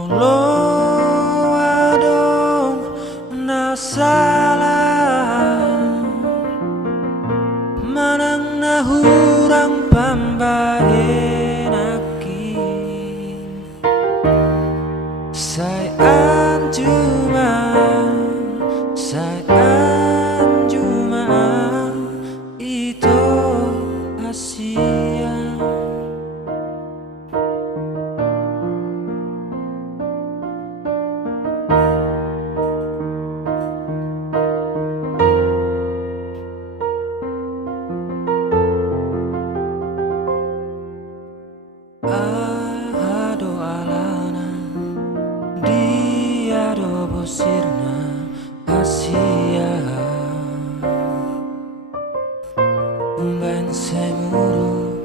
Mulo adong na salah manang nahurang pambahin aki say anjuma itu Asia. Ado alana dia do bosirna Asia umban semuru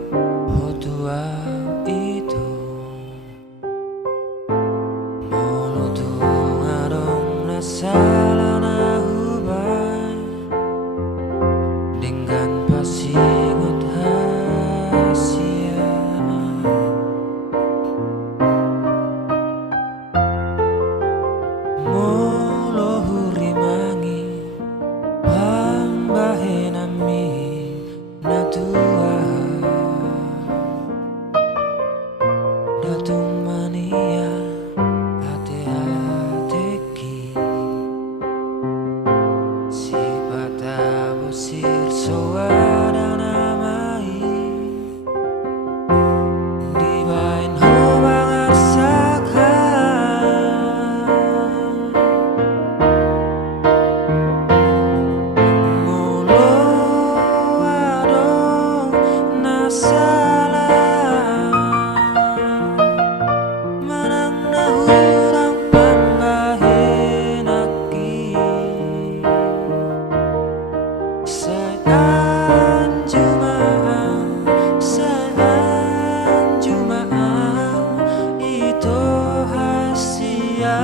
hotua itu molo tu ngarong nasala na hubay dengan pasingot Asia. Molo hurimangi pambahe nami natua datung mania ate-ateki si bata bosir soada namai dibain hobang arsakan mulo adong nasalah manang nahurang pambahin aki say anjuma itu Asia.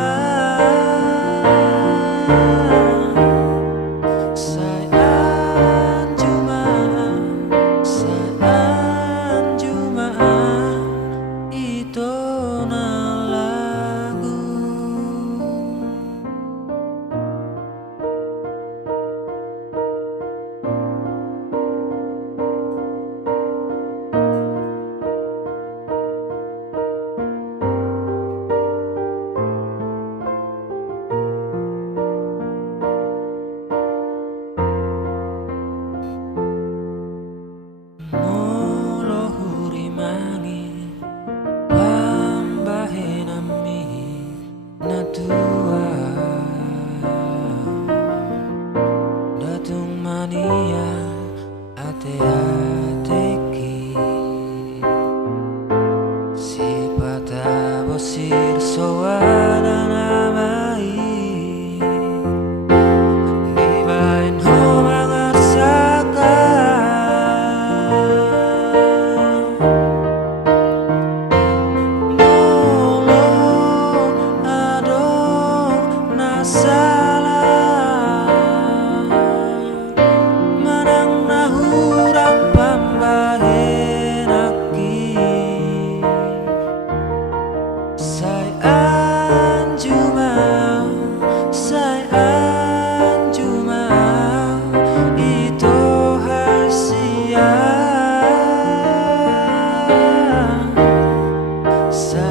Say anjuma itu na lagu. Molo hurimangi pambahe nami natua datung mania ate-ateki si bata bosir soada namai dibain hobang arsakan mulo adong nasalah manang nahurang pambahin aki say anjuma itu Asia. Say